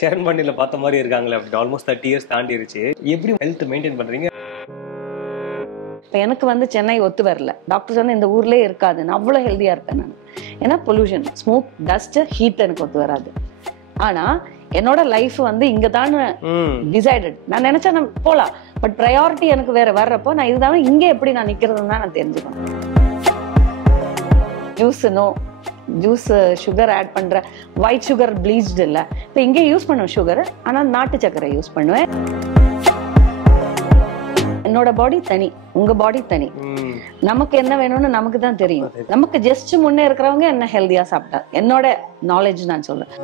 சேரன் பாண்டியில பார்த்த மாதிரி இருக்காங்களே அப்படி ஆல்மோஸ்ட் 30 இயர்ஸ் தாண்டிருச்சு. எப்படி ஹெல்த் மெயின்டைன் பண்றீங்க? இப்போ எனக்கு வந்து சென்னை ஒத்து வரல. டாக்டர் வந்து இந்த ஊர்லேயே இருக்காது, நான் அவ்வளோ ஹெல்த்தியாக இருப்பேன் நான். ஏன்னா பொல்யூஷன், ஸ்மோக், டஸ்ட், ஹீட் எனக்கு ஒத்து வராது. ஆனால் என்னோட லைஃப் வந்து இங்கே தான் டிசைடட். நான் நினைச்சா நான் போகலாம், பட் ப்ரையாரிட்டி எனக்கு வேற வர்றப்போ நான் இதுதான் இங்கே எப்படி நான் நிற்கிறதுன்னு தான் நான் தெரிஞ்சுக்கணும். ஜூஸ் சுகர் ஆட் பண்ற, ஒயிட் சுகர் ப்ளீச்டு இல்லை. இப்போ இங்கே யூஸ் பண்ணுவேன் சுகர், ஆனால் நாட்டு சர்க்கரை யூஸ் பண்ணுவேன். என்னோட பாடி தனி, உங்க பாடி தனி. நமக்கு என்ன வேணும்னு நமக்கு தான் தெரியும். நமக்கு ஜஸ்ட் முன்னே இருக்கிறவங்க என்ன ஹெல்தியா சாப்பிட்டா, என்னோட நாலேஜ் நான் சொல்றேன்.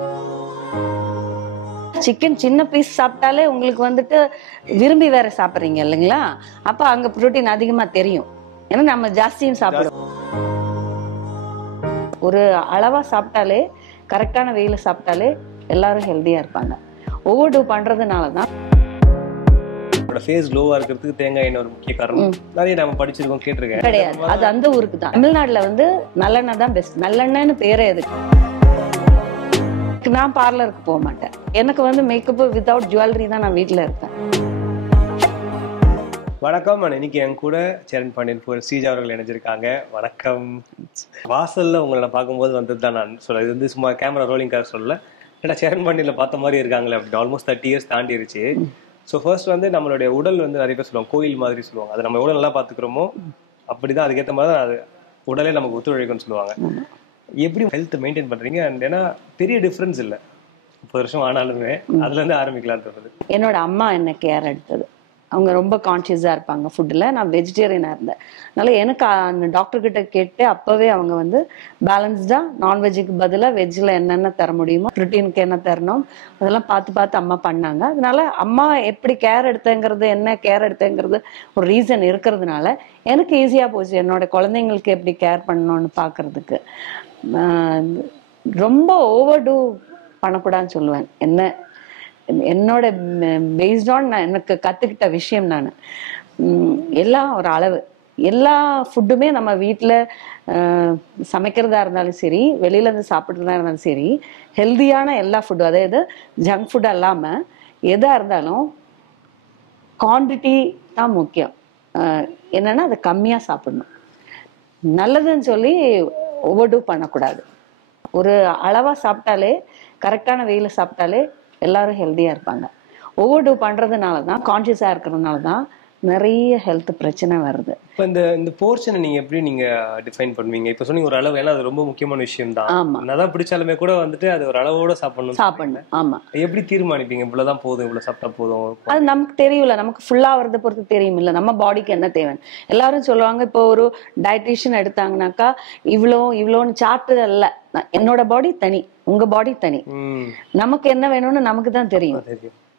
சிக்கன் சின்ன பீஸ் சாப்பிட்டாலே உங்களுக்கு வந்துட்டு விரும்பி வேற சாப்பிட்றீங்க இல்லைங்களா? அப்ப அங்க புரோட்டீன் அதிகமா தெரியும். ஏன்னா நம்ம ஜாஸ்தியும் சாப்பிடுவோம். ஒரு அளவா சாப்பிட்டாலே, கரெக்டான வெயில சாப்பிட்டாலே எல்லாரும் ஹெல்தியா இருப்பாங்க. ஓவர் டூ பண்றதுனாலதான் ஃபேஸ் க்ளோவா இருக்கிறதுக்கு தேங்காய் எண்ணெய் ஒரு முக்கிய காரணம். நிறைய நம்ம படிச்சிருக்கோம், கேட்டிருக்கேன். கிடையாது, அது அந்த ஊருக்கு தான். தமிழ்நாடுல வந்து நல்லெண்ணெய் தான் பெஸ்ட். நல்லெண்ணெய்னு பேரே எதுக்கு? நான் பார்லருக்கு போக மாட்டேன். எனக்கு வந்து மேக்கப் வித்தவுட் ஜுவல்லரி தான் நான் வீட்டுல இருப்பேன். வணக்கம். இன்னைக்கு என் கூட சேரன் பாண்டியன் ஸ்ரீஜா அவர்கள் இணைஞ்சிருக்காங்க. வணக்கம். வாசல்ல உங்களை பார்க்கும்போது வந்தது தான் நான் சொல்ல. இது வந்து சும்மா கேமரா ரோலிங்காக சொல்லல. ஏன்னா சேரன் பாண்டியில பார்த்த மாதிரி இருக்காங்களே அப்படி ஆல்மோஸ்ட் 30 இயர்ஸ் தாண்டிருச்சு. ஸோ ஃபர்ஸ்ட் வந்து நம்மளுடைய உடல் வந்து நிறைய பேர் சொல்லுவாங்க கோயில் மாதிரி சொல்லுவாங்க. அது நம்ம எவ்வளோ நல்லா பார்த்துக்கிறோமோ அப்படிதான், அதுக்கேற்ற மாதிரி தான் அது உடலே நமக்கு ஒத்துழைக்கும்னு சொல்லுவாங்க. எப்படி ஹெல்த் மெயின்டைன் பண்றீங்க? ஏன்னா பெரிய டிஃப்ரென்ஸ் இல்லை, 30 வருஷம் ஆனாலுமே அதுல இருந்து ஆரம்பிக்கலாம்னு தோணுது. என்னோட அம்மா என்ன கேர் எடுத்தது. அவங்க ரொம்ப கான்சியஸாக இருப்பாங்க ஃபுட்டில். நான் வெஜிடேரியனாக இருந்தேன். அதனால எனக்கு அந்த டாக்டர்கிட்ட கேட்டு அப்போவே அவங்க வந்து பேலன்ஸ்டாக நான்வெஜ்ஜுக்கு பதிலாக வெஜ்ஜில் என்னென்ன தர முடியுமோ, ப்ரோட்டீனுக்கு என்ன தரணும், அதெல்லாம் பார்த்து அம்மா பண்ணாங்க. அதனால அம்மா எப்படி கேர் எடுத்தேங்கிறது, என்ன கேர் எடுத்தேங்கிறது ஒரு ரீசன் இருக்கிறதுனால எனக்கு ஈஸியாக போச்சு என்னோட குழந்தைங்களுக்கு எப்படி கேர் பண்ணணும்னு பார்க்கறதுக்கு. ரொம்ப ஓவர் டூ பண்ணக்கூடாதுன்னு சொல்லுவேன். என்னோட பேஸ்ட் ஆன் நான் எனக்கு கற்றுக்கிட்ட விஷயம். நான் எல்லாம் ஒரு அளவு, எல்லா ஃபுட்டுமே நம்ம வீட்டில் சமைக்கிறதா இருந்தாலும் சரி, வெளியிலேருந்து சாப்பிட்றதா இருந்தாலும் சரி, ஹெல்தியான எல்லா ஃபுட்டும், அதாவது ஜங்க் ஃபுட்டாக இல்லாமல் எதாக இருந்தாலும் குவான்டிட்டி தான் முக்கியம். என்னென்னா அதை கம்மியாக சாப்பிடணும். நல்லதுன்னு சொல்லி ஓவர் டூ பண்ணக்கூடாது. ஒரு அளவாக சாப்பிட்டாலே, கரெக்டான வெயில சாப்பிட்டாலே எல்லாரும் ஹெல்தியா இருப்பாங்க. ஓவர் டூ பண்றதுனால தான், கான்சியஸா இருக்கிறதுனால தான் நிறைய ஹெல்த் பிரச்சனை வருது. இப்போ இந்த போர்ஷனை நீங்க எப்படி டிஃபைன் பண்ணுவீங்க? இப்போ சொன்னீங்க ஒரு அளவு, ஏன்னா அது ரொம்ப முக்கியமான விஷயம் தான். ஆமா, என்னதான் பிடிச்சாலுமே கூட வந்துட்டு அது ஒரு அளவோட சாப்பிடணும். ஆமா, எப்படி தீர்மானிப்பீங்க இவ்வளவுதான் போதும், இவ்வளவு சாப்பிட்டா போதும்? அது நமக்கு தெரியல. நமக்கு ஃபுல்லா வரதை பொறுத்து தெரியும் இல்ல, நம்ம பாடிக்கு என்ன தேவை. எல்லாரும் சொல்லுவாங்க, இப்போ ஒரு டயட்டிஷியன் எடுத்தாங்கன்னாக்கா இவ்வளோன்னு சார்ட்டு அல்ல. என்னோட பாடி தனி, உங்க பாடி தனி. நமக்கு என்ன வேணும்னு நமக்கு தான் தெரியும்,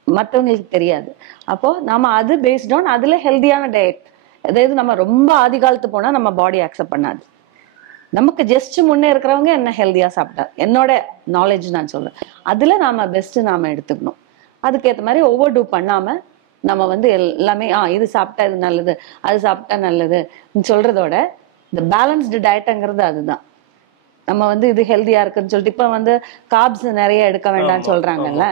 மற்றவங்களுக்கு தெரியாது. அப்போ நம்ம அது பேஸ்ட் ஆன் அதுல ஹெல்தியான டயட். அதாவது நம்ம ரொம்ப ஆதி காலத்து போனா நம்ம பாடி அக்செப்ட் பண்ணாது. நமக்கு ஜஸ்ட் முன்னே இருக்கிறவங்க என்ன ஹெல்தியா சாப்பிட்டா, என்னோட நாலேஜ் நான் சொல்றேன், அதுல நாம பெஸ்ட் நாம எடுத்துக்கணும். அதுக்கேற்ற மாதிரி ஓவர் டூ பண்ணாம நம்ம வந்து எல்லாமே இது சாப்பிட்டா இது நல்லது, அது சாப்பிட்டா நல்லது சொல்றதோட இந்த பேலன்ஸ்டு டயட்டுங்கிறது அதுதான். நம்ம வந்து இது ஹெல்தியா இருக்குன்னு சொல்லிட்டு இப்ப வந்து கார்ப்ஸ் நிறைய எடுக்க வேண்டாம்னு சொல்றாங்கல்ல.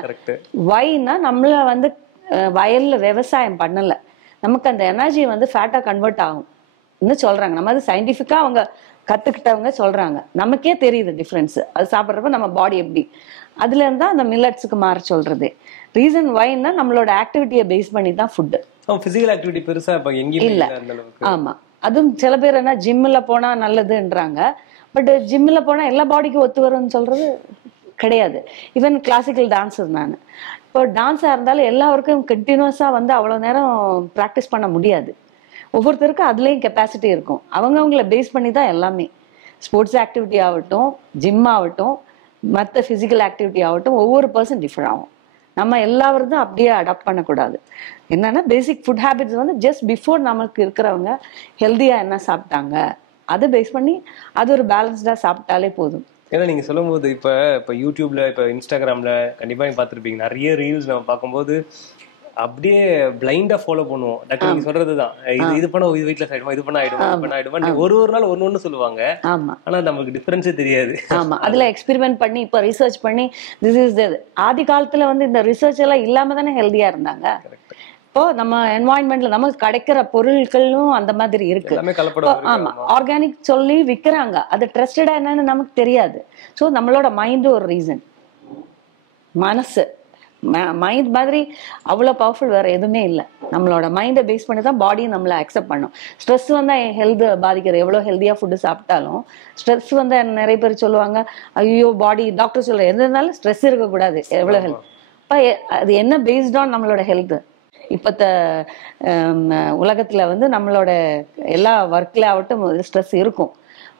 வைனா நம்மள வந்து வயல்ல விவசாயம் பண்ணல, நமக்கு அந்த எனர்ஜி வந்து ஃபேட்டா கன்வெர்ட் ஆகும் சொல்றாங்க. நம்ம அது சயின்டிபிக்கா அவங்க கத்துக்கிட்டவங்க சொல்றாங்க. நமக்கே தெரியுது டிஃபரன்ஸ். அது சாப்பிட்றப்ப நம்ம பாடி எப்படி, அதுல இருந்தா அந்த மில்லட்ஸுக்கு மாற சொல்றது. ரீசன் வைன்னா நம்மளோட ஆக்டிவிட்டியை பேஸ் பண்ணி தான் ஃபுட்டு. பிசிக்கல் ஆக்டிவிட்டி பெருசா இல்ல. ஆமா, அதுவும் சில பேர் என்ன ஜிம்ல போனா நல்லதுன்றாங்க. பட் ஜிம்ல போனா எல்லா பாடிக்கும் ஒத்து வரும்னு சொல்றது கிடையாது. ஈவன் கிளாசிக்கல் டான்ஸர் நான். இப்போ டான்ஸா இருந்தாலும் எல்லாருக்கும் கண்டினியூஸா வந்து அவ்வளவு நேரம் ப்ராக்டிஸ் பண்ண முடியாது. ஒவ்வொருத்தருக்கும் அதுலயும் கெப்பாசிட்டி இருக்கும். அவங்கள பேஸ் பண்ணி தான் எல்லாமே. ஸ்போர்ட்ஸ் ஆக்டிவிட்டி ஆகட்டும், ஜிம் ஆகட்டும், மற்ற பிசிக்கல் ஆக்டிவிட்டி ஆகட்டும், ஒவ்வொரு பர்சன் டிஃபர் ஆகும். நம்ம எல்லாரும் அப்படியே அடாப்ட் பண்ணக்கூடாது. என்னன்னா பேசிக் ஃபுட் ஹேபிட்ஸ் வந்து ஜஸ்ட் பிஃபோர் நமக்கு இருக்கிறவங்க ஹெல்தியா என்ன சாப்பிட்டாங்க அதை பேஸ் பண்ணி அது ஒரு பேலன்ஸ்டா சாப்பிட்டாலே போதும். ஏன்னா நீங்க சொல்லும் போது இப்ப யூடியூப்ல, இப்ப இன்ஸ்டாகிராம்ல கண்டிப்பா நீங்க பார்த்துருப்பீங்க, நிறைய ரீல்ஸ் நம்ம பார்க்கும்போது அப்படியே பிளைண்டா ஃபாலோ பண்ணுவோம். நீங்க சொல்றதுதான், இது பண்ண இது வீட்டுல ஆயிடுமா, இது பண்ண ஆயிடுமா, இது பண்ண ஆயிடுமா, ஒரு நாள் ஒன்னு சொல்லுவாங்க. ஆமா, ஆனா நமக்கு டிஃபரன்ஸே தெரியாது. ஆமா. அதுல எக்ஸ்பெரிமெண்ட் பண்ணி இப்ப ரிசர்ச் பண்ணி திஸ் இஸ் ஆதி காலத்துல வந்து இந்த ரிசர்ச் எல்லாம் இல்லாம தானே ஹெல்தியா இருந்தாங்க. இப்போ நம்ம என்வாயன்மெண்ட்ல நமக்கு கிடைக்கிற பொருட்களும் அந்த மாதிரி இருக்கு. ஆமா, ஆர்கானிக் சொல்லி விக்கிறாங்க, அது ட்ரஸ்டடா என்னன்னு நமக்கு தெரியாது. சோ நம்மளோட மைண்ட் ஒரு ரீசன். மனசு மைண்ட் மாதிரி அவ்வளவு பவர்ஃபுல் வேற எதுவுமே இல்லை. நம்மளோட மைண்டை பேஸ் பண்ணி தான் பாடியும் நம்மளை அக்செப்ட் பண்ணும். ஸ்ட்ரெஸ் வந்தா ஹெல்த் பாதிக்கிற. எவ்வளவு ஹெல்தியா ஃபுட்டு சாப்பிட்டாலும் ஸ்ட்ரெஸ் வந்தா நிறைய பேர் சொல்லுவாங்க, ஐயோ பாடி டாக்டர் சொல்ற எது இருந்தாலும் ஸ்ட்ரெஸ் இருக்கக்கூடாது. எவ்வளவு ஹெல்த் அது என்ன பேஸ்ட் ஆன் நம்மளோட ஹெல்த். இப்பத்த உலகத்துல வந்து நம்மளோட எல்லா ஒர்க்ல ஆகட்டும் ஸ்ட்ரெஸ் இருக்கும்.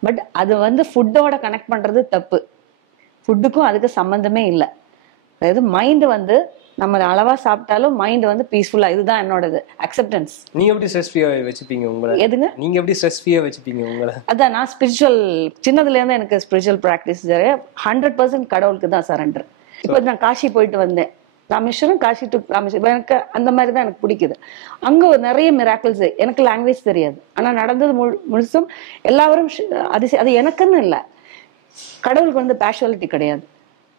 பட் அது வந்து ஃபுட்டோட கனெக்ட் பண்றது தப்பு. ஃபுட்டுக்கும் அதுக்கு சம்பந்தமே இல்லை. அதாவது மைண்ட் வந்து நம்ம அளவா சாப்பிட்டாலும் மைண்ட் வந்து பீஸ்ஃபுல்லா, இதுதான் என்னோடது அக்செப்டன்ஸ். நீங்க எப்படி ஸ்ட்ரெஸ் ஃப்ரீயா வச்சுப்பீங்க உங்களை? எதுங்க? நீங்க எப்படி ஸ்ட்ரெஸ் ஃப்ரீயா வச்சுப்பீங்க உங்களை? அதான் நான் ஸ்பிரிச்சுவல், சின்னதுல இருந்து எனக்கு ஸ்பிரிச்சுவல் பிராக்டிஸ் 100% கடவுளுக்கு தான் சரண்டர். இப்போ நான் காஷி போயிட்டு வந்தேன், ராமேஸ்வரம், காஷி டு ராமேஸ்வரம். எனக்கு அந்த மாதிரி தான் எனக்கு பிடிக்குது. அங்க நிறைய மிராக்கிள்ஸ். எனக்கு லாங்குவேஜ் தெரியாது, ஆனா நடந்தது முழுசும் எல்லாரும் அது எனக்குன்னு இல்லை. கடவுளுக்கு வந்து பேஷுவாலிட்டி கிடையாது.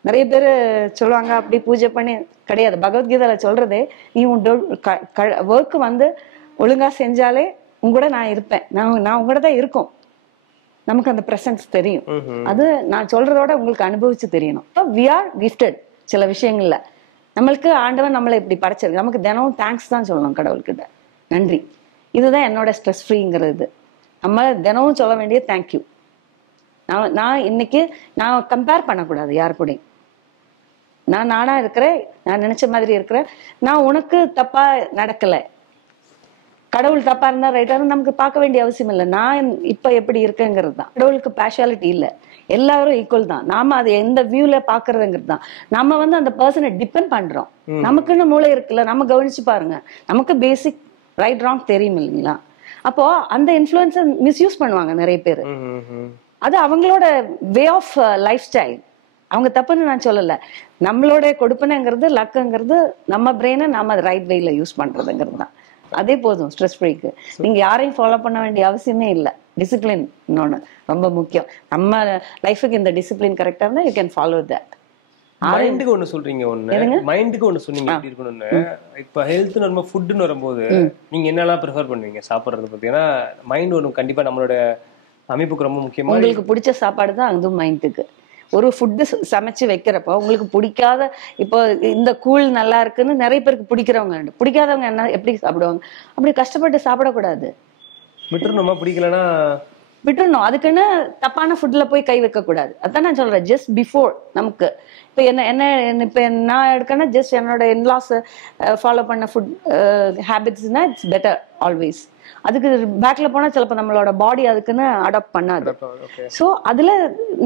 நிறைய பேர் சொல்லுவாங்க அப்படி பூஜை பண்ணி, கிடையாது. பகவத்கீதையில சொல்றதே, நீ உன் ஒர்க் வந்து ஒழுங்கா செஞ்சாலே உங்கூட நான் இருப்பேன், நான் உங்கூட தான் இருக்கும். நமக்கு அந்த பிரசன்ஸ் தெரியும். அது நான் சொல்றதோட உங்களுக்கு அனுபவிச்சு தெரியணும். வி ஆர் கிஃப்டட் சில விஷயங்கள்ல. நம்மளுக்கு ஆண்டவன் நம்மளை இப்படி படைச்சிருக்கு. நமக்கு தினமும் தேங்க்ஸ் தான் சொல்லணும் கடவுள்கிட்ட, நன்றி. இதுதான் என்னோட ஸ்ட்ரெஸ் ஃப்ரீங்கிறது. நம்ம தினமும் சொல்ல வேண்டிய தேங்க்யூ. நான் இன்னைக்கு நான் கம்பேர் பண்ணக்கூடாது யாரு கூட. நான் நானா இருக்கிறேன், நான் நினைச்ச மாதிரி இருக்கிறேன். நான் உனக்கு தப்பா நடக்கல, கடவுள் தப்பா இருந்தா ரைட்டா நமக்கு பார்க்க வேண்டிய அவசியம் இல்லை. நான் இப்ப எப்படி இருக்கேங்கிறது தான். கடவுளுக்கு பேஷுவாலிட்டி இல்லை, எல்லாரும் ஈக்குவல் தான். நாம அதை எந்த வியூல பாக்குறதுங்கிறது தான். நம்ம வந்து அந்த பர்சனை டிபெண்ட் பண்றோம். நமக்குன்னு மூளை இருக்குல்ல, நம்ம கவனிச்சு பாருங்க. நமக்கு பேசிக் ரைட் ராங் தெரியும் இல்லைங்களா? அப்போ அந்த இன்ஃப்ளூயன்ஸை மிஸ்யூஸ் பண்ணுவாங்க நிறைய பேர். அது அவங்களோட வே ஆஃப் லைஃப் ஸ்டைல். அவங்க தப்புன்னு நான் சொல்லல. நம்மளோட கொடுப்பனைங்கிறது, லக்குங்கிறது நம்ம பிரெயினை நாம ரைட் வேல யூஸ் பண்றதுங்கிறது தான். அதே போதும் ஸ்ட்ரெஸ் ஃப்ரீக்கு. நீங்க யாரையும் ஃபாலோ பண்ண வேண்டிய அவசியமே இல்லை. டிசிப்ளின் இன்னொன்னு ரொம்ப முக்கியம். நம்ம லைஃபுக்கு இந்த டிசிப்ளின் கரெக்டா இருந்தா யூ கேன் ஃபாலோ தட். மைண்டுக்கு ஒண்ணு சொல்றீங்க, மைண்டுக்கு ஒண்ணு சொன்னீங்க எப்படி இருக்கணும்னு. இப்ப ஹெல்த் நம்ம ஃபுட்னு வரும்போது நீங்க என்னெல்லாம் ப்ரிஃபர் பண்ணுவீங்க சாப்பிடுறது பாத்தீங்கன்னா? மைண்ட் ஒண்ணு கண்டிப்பா நம்மளோட அமைப்புக்கு ரொம்ப முக்கியமா. உங்களுக்கு பிடிச்ச சாப்பாடு தான் அதுவும் மைண்டுக்கு. ஒரு ஃபுட்டு சமைச்சு வைக்கிறப்போ உங்களுக்கு பிடிக்காத, இப்போ இந்த கூழ் நல்லா இருக்குன்னு நிறைய பேருக்கு பிடிக்கிறவங்க, பிடிக்காதவங்க என்ன எப்படி சாப்பிடுவாங்க? அப்படி கஷ்டப்பட்டு சாப்பிடக்கூடாது. விட்டுறணுமா? பிடிக்கலன்னா விட்டுறணும். அதுக்குன்னு தப்பான ஃபுட்ல போய் கை வைக்க கூடாது. அதான் நான் சொல்றேன். ஜஸ்ட் பிஃபோர் நமக்கு இப்ப இப்ப நான் எடுக்கணும், ஜஸ்ட் என்னோட இன்லாஸ் ஃபாலோ பண்ண ஃபுட் ஹேபிட்ஸ்னா இட்ஸ் பெட்டர் ஆல்வேஸ். அதுக்கு பேக்ல போனா சிலப்போ நம்மளோட பாடி அதுக்குன்னு அடாப்ட் பண்ணாது. ஸோ அதுல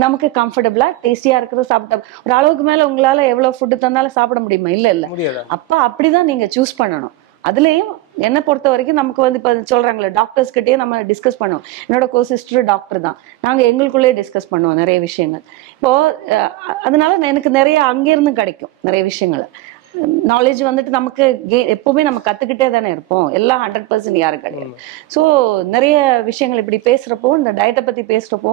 நமக்கு கம்ஃபர்டபுளா டேஸ்டியா இருக்கிறது சாப்பிட்டா, ஒரு அளவுக்கு மேல உங்களால எவ்வளவு ஃபுட்டு தந்தாலும் சாப்பிட முடியுமா? இல்ல இல்ல. அப்ப அப்படிதான் நீங்க சூஸ் பண்ணணும். அதுலயும் என்ன பொறுத்த வரைக்கும் நமக்கு வந்து இப்ப சொல்றாங்களே, டாக்டர்ஸ் கிட்டயே நம்ம டிஸ்கஸ் பண்ணுவோம். என்னோட கோசிஸ்டர் டாக்டர் தான், நாங்க எங்களுக்குள்ளேயே டிஸ்கஸ் பண்ணுவோம் நிறைய விஷயங்கள். இப்போ அதனால எனக்கு நிறைய அங்கிருந்து கிடைக்கும் நிறைய விஷயங்கள். நாலேஜ் வந்துட்டு நமக்கு எப்பவுமே நம்ம கத்துக்கிட்டே தானே இருப்போம். எல்லாம் 100% யாரும் கிடையாது. ஸோ நிறைய விஷயங்கள் இப்படி பேசுறப்போ, இந்த டயட்டை பத்தி பேசுறப்போ,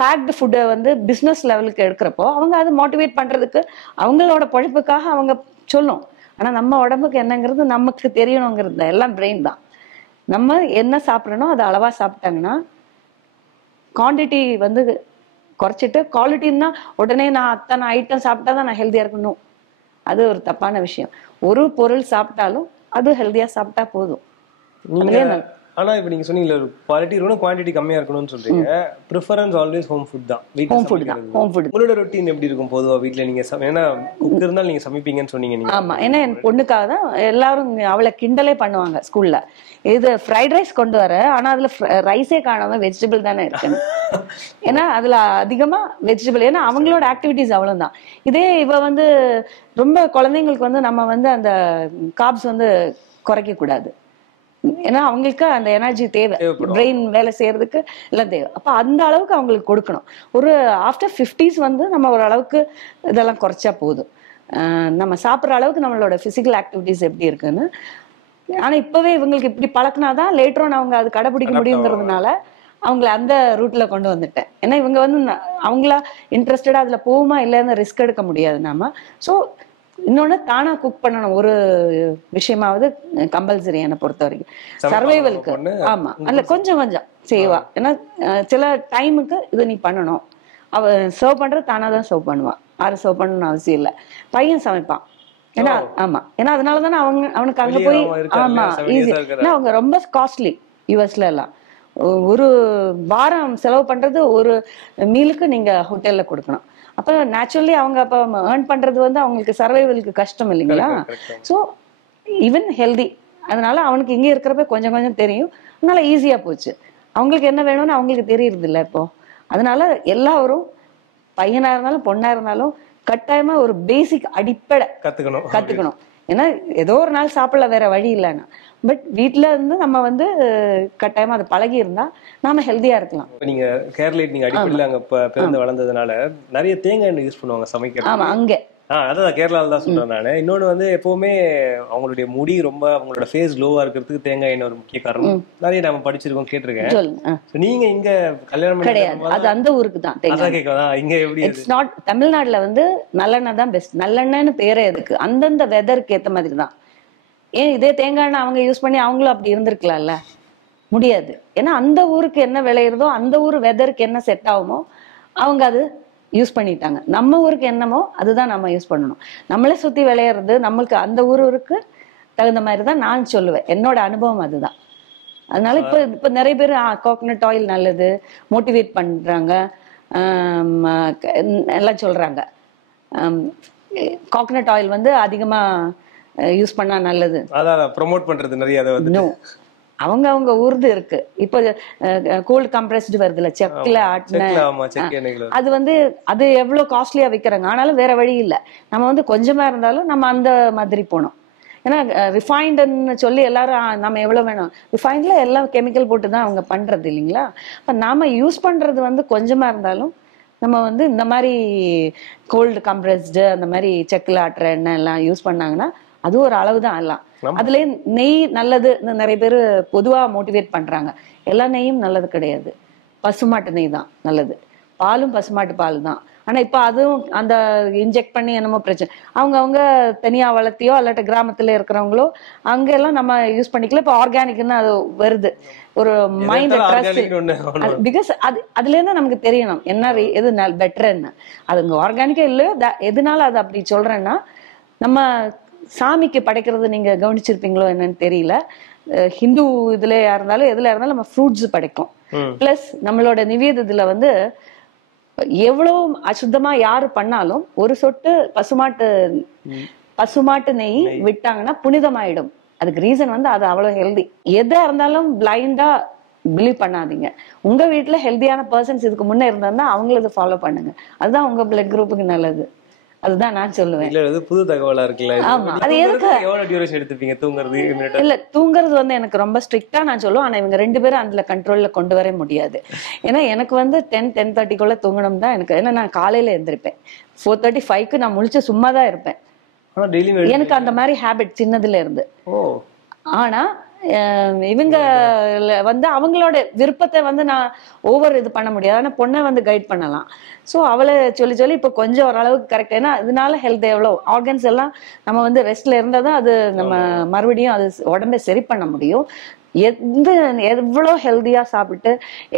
பேக்டு ஃபுட்டை வந்து பிஸ்னஸ் லெவலுக்கு எடுக்கிறப்போ அவங்க அதை மோட்டிவேட் பண்றதுக்கு அவங்களோட பொழைப்புக்காக அவங்க சொல்லும். ஆனா நம்ம உடம்புக்கு என்னங்கிறது நமக்கு தெரியணுங்கிறது எல்லாம் பிரெயின் தான். நம்ம என்ன சாப்பிடணும் அதை அளவா சாப்பிட்டாங்கன்னா, குவான்டிட்டி வந்து குறைச்சிட்டு குவாலிட்டின்னா உடனே நான் அத்தனை ஐட்டம் சாப்பிட்டாதான் நான் ஹெல்தியா இருக்கணும், அது ஒரு தப்பான விஷயம். ஒரு பொருள் சாப்பிட்டாலும் அது ஹெல்தியா சாப்பிட்டா போதும். ஆனா இப்ப நீங்க சொன்னீங்கல, ஒரு குவாலிட்டி இருக்கணும், குவான்டிட்டி கம்மியா இருக்கணும்னு சொல்றீங்க. ப்ரிஃபரன்ஸ் ஆல்வேஸ் ஹோம் ஃபுட் தான். ஹோம் ஃபுட் தான். Home food. உங்களோட ரொட்டீன் எப்படி இருக்கும் பொதுவா வீட்ல? நீங்க ஏன்னா குக் இருந்தாலும் நீங்க சமைப்பீங்கன்னு சொன்னீங்க நீங்க. ஆமா, ஏன்னா என் பொண்ணுக்காக தான் எல்லாரும் அவளை கிண்டலே பண்ணுவாங்க ஸ்கூல்ல. இது ஃப்ரைட் ரைஸ் கொண்டு வர, ஆனா அதுல ரைஸே காணாம வெஜிடபிள் தானே இருக்கு. ஏன்னா அதுல அதிகமா வெஜிடபிள், ஏன்னா அவங்களோட ஆக்டிவிட்டிஸ் அவ்வளவுதான். இதே இவ வந்து ரொம்ப குழந்தைங்களுக்கு வந்து நம்ம வந்து அந்த கார்ப்ஸ் வந்து குறைக்க கூடாது. ஏன்னா அவங்களுக்கு அந்த எனர்ஜி தேவை, பிரெயின் வேலை செய்யறதுக்கு எல்லாம் தேவை. அப்ப அந்த அளவுக்கு அவங்களுக்கு கொடுக்கணும். ஒரு ஆஃப்டர் 50s வந்து நம்ம ஒரு அளவுக்கு இதெல்லாம் குறைச்சா போதும். நம்ம சாப்பிட்ற அளவுக்கு நம்மளோட பிசிக்கல் ஆக்டிவிட்டிஸ் எப்படி இருக்குன்னு. ஆனா இப்பவே இவங்களுக்கு இப்படி பழக்கினாதான் லேட்டரும் அவங்க அது கடைபிடிக்க முடியுங்கிறதுனால அவங்கள அந்த ரூட்ல கொண்டு வந்துட்டேன். ஏன்னா இவங்க வந்து அவங்களா இன்ட்ரெஸ்டடா அதுல போகுமா இல்லைன்னு ரிஸ்க் எடுக்க முடியாது நாம. ஸோ இன்னொன்னு தானா குக் பண்ணணும், ஒரு விஷயமாவது கம்பல்சரி என்னை பொறுத்த வரைக்கும் சர்வைவலுக்கு. ஆமா, அல்ல கொஞ்சம் கொஞ்சம் செய்வா. ஏன்னா சில டைமுக்கு இது நீ பண்ணணும். அவ சர்வ் பண்றது தானா தான் சர்வ் பண்ணுவான், யாரும் சர்வ் பண்ணணும்னு அவசியம் இல்லை. பையன் சமைப்பான். ஏன்னா ஆமா, ஏன்னா அதனாலதானே அவனுக்கு அங்க போய் ஆமா ஈஸி. ஏன்னா அவங்க ரொம்ப காஸ்ட்லி யூஎஸ்ல எல்லாம். ஒரு வாரம் செலவு பண்றது ஒரு மீலுக்கு நீங்க ஹோட்டல்ல கொடுக்கணும். அப்ப நேச்சுரலி அவங்க அப்ப ஏர்ன் பண்றது வந்து அவங்களுக்கு சர்வைவலுக்கு கஷ்டம் இல்லைங்களா. So even healthy. அதனால அவனுக்கு இங்கே இருக்கிறப்ப கொஞ்சம் கொஞ்சம் தெரியும், அதனால ஈஸியா போச்சு. அவங்களுக்கு என்ன வேணும்னு அவங்களுக்கு தெரியறது இல்லை இப்போ. அதனால எல்லாரும் பையனா இருந்தாலும் பொண்ணா இருந்தாலும் கட்டாயமா ஒரு பேசிக் அடிப்படை கத்துக்கணும். ஏன்னா ஏதோ ஒரு நாள் சாப்பிடல, வேற வழி இல்லைன்னா. பட் வீட்டுல இருந்து நம்ம வந்து கட்டாயமா அது பழகி இருந்தா நாம ஹெல்தியா இருக்கலாம். நீங்க கேரளா நீங்க அடிப்படையில அங்க பிறந்து வளர்ந்ததுனால நிறைய தேங்காய் எண்ணெய் யூஸ் பண்ணுவாங்க சமைக்கிறது. ஆமா, அங்க அதான் கேரளால தான் சொல்றேன் நானு. இன்னொன்னு வந்து எப்பவுமே அவங்களுடைய முடி ரொம்ப அவங்களோட ஃபேஸ் க்ளோவா இருக்கிறதுக்கு தேங்காய் எண்ணெய் ஒரு முக்கிய காரணம். நிறைய நம்ம படிச்சிருக்கோம், கேட்டிருக்கேன். நீங்க இங்க கல்யாணம் கிடையாது, அது அந்த ஊருக்கு தான். இங்க எப்படி? It's not. தமிழ்நாட்டுல வந்து நல்லெண்ணெய் தான் பெஸ்ட். நல்லெண்ணெய்னு பேரே எதுக்கு, அந்தந்த வெதருக்கு ஏத்த மாதிரி தான். ஏன் இதே தேங்காய் எண்ணெய் அவங்க யூஸ் பண்ணி அவங்களும் அப்படி இருந்திருக்கலாம்ல? முடியாது. ஏன்னா அந்த ஊருக்கு என்ன விளையிறதோ, அந்த ஊர் வெதருக்கு என்ன செட் ஆகுமோ அவங்க அது யூஸ் பண்ணிட்டாங்க. நம்ம ஊருக்கு என்னமோ அதுதான் நம்ம யூஸ் பண்ணணும். நம்மளே சுத்தி விளையிறது நம்மளுக்கு அந்த ஊருக்கு தகுந்த மாதிரி தான் நான் சொல்லுவேன். என்னோட அனுபவம் அதுதான். அதனால இப்ப நிறைய பேர் கோகனட் ஆயில் நல்லது மோட்டிவேட் பண்றாங்க, எல்லாம் சொல்றாங்க. கோகனட் ஆயில் வந்து அதிகமா யூஸ் பண்ணா நல்லது, அதான் ப்ரோமோட் பண்றது நிறைய. அதை வந்து அவங்க ஊர்து இருக்கு. இப்போ கோல்ட் கம்ப்ரஸ்டு வருதுல, செக்ல ஆட்டின, அது வந்து அது எவ்வளவு காஸ்ட்லியா விற்கிறாங்க. ஆனாலும் வேற வழி இல்லை, நம்ம வந்து கொஞ்சமா இருந்தாலும் நம்ம அந்த மாதிரி போனோம். ஏன்னா ரிஃபைண்டுன்னு சொல்லி எல்லாரும் நம்ம எவ்வளவு வேணும், ரிஃபைண்ட்ல எல்லாம் கெமிக்கல் போட்டு தான் அவங்க பண்றது இல்லைங்களா. அப்ப நாம யூஸ் பண்றது வந்து கொஞ்சமா இருந்தாலும் நம்ம வந்து இந்த மாதிரி கோல்டு கம்ப்ரஸ்டு அந்த மாதிரி செக்கில் ஆட்டுற எண்ணெய் எல்லாம் யூஸ் பண்ணாங்கன்னா அது ஒரு அளவு தான். எல்லாம் அதுலயே நெய் நல்லது நிறைய பேர் பொதுவா மோட்டிவேட் பண்றாங்க. எல்லா நெய்யும் நல்லது கிடையாது, பசுமாட்டு நெய் தான் நல்லது. பாலும் பசுமாட்டு பால் தான். ஆனா இப்ப அதுவும் அந்த இன்ஜெக்ட் பண்ணி என்னமோ பிரச்சனை. அவங்க தனியா வளர்த்தியோ அல்லாட்ட கிராமத்துல இருக்கிறவங்களோ அங்க எல்லாம் நம்ம யூஸ் பண்ணிக்கல. இப்ப ஆர்கானிக்னு அது வருது, ஒரு மைண்ட் ட்ரஸ்ட். பிகாஸ் அதுல இருந்து நமக்கு தெரியணும் என்ன எது பெட்டர்ன்னு. அதுங்க ஆர்கானிக்கா இல்லையோ எதுனால அது அப்படி சொல்றேன்னா, நம்ம சாமிக்கு படைக்கிறது நீங்க கவனிச்சிருப்பீங்களோ என்னன்னு தெரியல. ஹிந்து இதுல இருந்தாலும் எதுல இருந்தாலும் நம்ம ஃப்ரூட்ஸ் படைக்கும். பிளஸ் நம்மளோட நிவேதத்துல வந்து எவ்வளவு அசுத்தமா யாரு பண்ணாலும் ஒரு சொட்டு பசுமாட்டு நெய் விட்டாங்கன்னா புனிதமாயிடும். அதுக்கு ரீசன் வந்து அது அவ்வளவு ஹெல்தி. எதா இருந்தாலும் பிளைண்டா பிலீவ் பண்ணாதீங்க. உங்க வீட்டுல ஹெல்தியான பர்சன்ஸ் இதுக்கு முன்ன இருந்தா அவங்கள ஃபாலோ பண்ணுங்க, அதுதான் உங்க பிளட் குரூப்புக்கு நல்லது. அதுதான் நான் சொல்லுவேன். புது தகவலா இருக்குல்ல. ஆமா, அது எதுக்கு எவ்வளவு டியூரேஷன் எடுத்துப்பீங்க தூங்குறது? இல்ல, தூங்குறது வந்து எனக்கு ரொம்ப ஸ்ட்ரிக்டா நான் சொல்லுவேன். ஆனா இவங்க 2 பேரும் அதுல கண்ட்ரோல்ல கொண்டு வர முடியாது. ஏன்னா எனக்கு வந்து 10-10:30 தூங்கணும் தான் எனக்கு. ஏன்னா நான் காலையில எழுந்திருப்பேன் 4:35 நான் முழிச்சு சும்மா தான் இருப்பேன். எனக்கு அந்த மாதிரி ஹேபிட் சின்னதுல இருந்து. ஆனா இவங்க வந்து அவங்களோட விருப்பத்தை வந்து நான் ஓவர் இது பண்ண முடியாது. ஆனா பொண்ணை வந்து கைட் பண்ணலாம். ஸோ அவளை சொல்லி இப்போ கொஞ்சம் ஓரளவுக்கு கரெக்ட். ஏன்னா இதனால ஹெல்த் எவ்வளோ ஆர்கன்ஸ் எல்லாம் நம்ம வந்து ரெஸ்ட்ல இருந்தா தான் அது நம்ம மறுபடியும் அது உடம்பை சரி பண்ண முடியும். எவ்வளோ ஹெல்தியா சாப்பிட்டு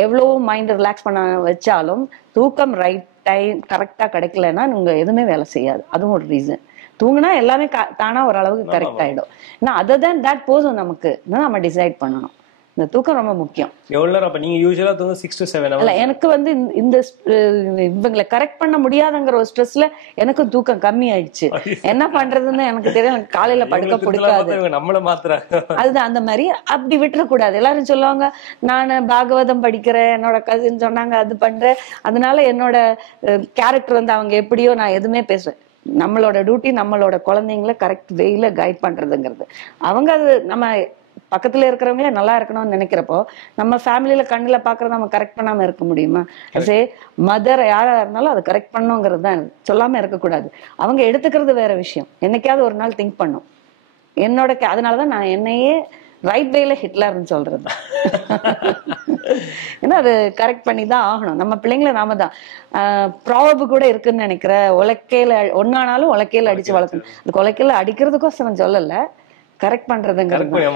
எவ்வளோ மைண்ட் ரிலாக்ஸ் பண்ண வச்சாலும் தூக்கம் ரைட் டைம் கரெக்டா கிடைக்கலன்னா நீங்க எதுவுமே வேலை செய்யாது. அதுவும் ஒரு ரீசன். தூங்குனா எல்லாமே தானா ஓரளவுக்கு கரெக்ட் ஆயிடும். ஏன்னா அதர் தேன் தட் போதும் நமக்கு. நம்ம டிசைட் பண்ணணும். இந்த தூக்கம் ரொம்ப முக்கியம். எவ்வளவு நேரம்? அப்ப நீங்க யூசுவலா தூங்க 6 to 7 hours? இல்ல, எனக்கு வந்து இந்த இவங்களை கரெக்ட் பண்ண முடியாதுங்கிற ஒரு ஸ்ட்ரெஸ்ல எனக்கு தூக்கம் கம்மி ஆயிடுச்சு. என்ன பண்றதுன்னு எனக்கு தெரியும். எனக்கு காலையில படுக்க பிடிக்காது. நம்மள மாத்துறாங்க. அதுதான் அந்த மாதிரி அப்படி விட்டுறக்கூடாது. எல்லாரும் சொல்லுவாங்க நான் பாகவதம் படிக்கிறேன், என்னோட கசின் சொன்னாங்க அது பண்றேன், அதனால என்னோட கேரக்டர் வந்து அவங்க எப்படியோ நான் எதுவுமே பேசுவேன். நம்மளோட டியூட்டி நம்மளோட குழந்தைங்களை கரெக்ட் வேல கைட் பண்றதுங்கிறது. அவங்க அது நம்ம பக்கத்துல இருக்கிறவங்களே நல்லா இருக்கணும்னு நினைக்கிறப்போ நம்ம ஃபேமிலியில கண்ணுல பாக்குறத நம்ம கரெக்ட் பண்ணாம இருக்க முடியுமா? சே மதர் யாரா இருந்தாலும் அதை கரெக்ட் பண்ணுங்கிறது தான் சொல்லாம இருக்கக்கூடாது. அவங்க எடுத்துக்கிறது வேற விஷயம். என்னைக்காவது ஒரு நாள் திங்க் பண்ணும். அதனாலதான் நான் என்னையே ரைட் வேல ஹிட்லர்னு சொல்றது. ஏன்னா அது கரெக்ட் பண்ணி தான் ஆகணும். நம்ம பிள்ளைங்களை நாம தான் ப்ராபு கூட இருக்குன்னு நினைக்கிற உலக்கையில ஒன்னானாலும் உலக்கையில அடிச்சு வளர்க்கணும். அதுக்கு உலக்கையில அடிக்கிறதுக்கோசரம் சொல்லல, கரெக்ட் பண்றதுங்கிறது.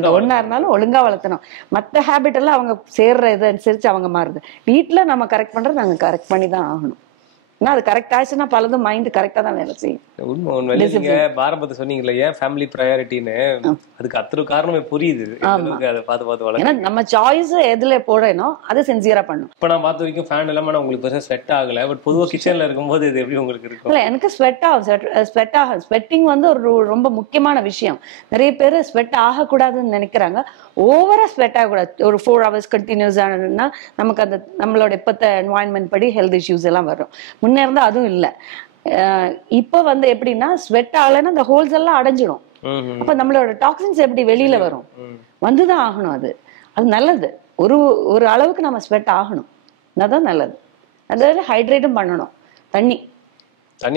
அந்த ஒன்னா இருந்தாலும் ஒழுங்கா வளர்த்தணும். மத்த ஹேபிட் எல்லாம் அவங்க சேர்ற இதை அனுசரிச்சு அவங்க மாறுது. வீட்டுல நம்ம கரெக்ட் பண்றது நாங்க கரெக்ட் பண்ணி தான் ஆகணும். அது கரெக்ட் ஆச்சுன்னா பலதும் மைண்ட் கரெக்டா தான் வேலை செய்யும். உண்மை. நீங்க பாரம்பத்தை சொன்னீங்கல்ல, ஏன் ஃபேமிலி ப்ரையாரிட்டின்னு, அதுக்கு அத்தனை காரணமே புரியுது. அதை பார்த்து ஏன்னா நம்ம சாய்ஸ் எதுல போடணும் அது சின்சியரா பண்ணும். இப்ப நான் பார்த்த வரைக்கும் ஃபேன் இல்லாம உங்களுக்கு பெருசா ஸ்வெட் ஆகல. பட் பொதுவா கிச்சன்ல இருக்கும்போது இது எப்படி உங்களுக்கு இருக்கும்? இல்ல, எனக்கு ஸ்வெட் ஆகும். ஸ்வெட்டிங் வந்து ஒரு ரொம்ப முக்கியமான விஷயம். நிறைய பேர் ஸ்வெட் ஆகக்கூடாதுன்னு நினைக்கிறாங்க. ஓவரா ஸ்வெட் ஆகக்கூடாது. ஒரு 4 hours கண்டினியூஸ் ஆனதுன்னா நமக்கு அந்த நம்மளோட இப்பத்த என்வாயன்மெண்ட் படி ஹெல்த் இஷ்யூஸ் எல்லாம் வரும். முன்னே இருந்தா அதுவும் இல்லை. இப்ப வந்து எப்படின்னா ஸ்வெட் ஆகலைன்னா அந்த ஹோல்ஸ் எல்லாம் அடைஞ்சிடும். அப்ப நம்மளோட டாக்ஸின்ஸ் எப்படி வெளியில வரும்? வந்துதான் ஆகணும். அது நல்லது. ஒரு அளவுக்கு நம்ம ஸ்வெட் ஆகணும், அதான் நல்லது. அதாவது ஹைட்ரேட்டும் பண்ணணும். தண்ணி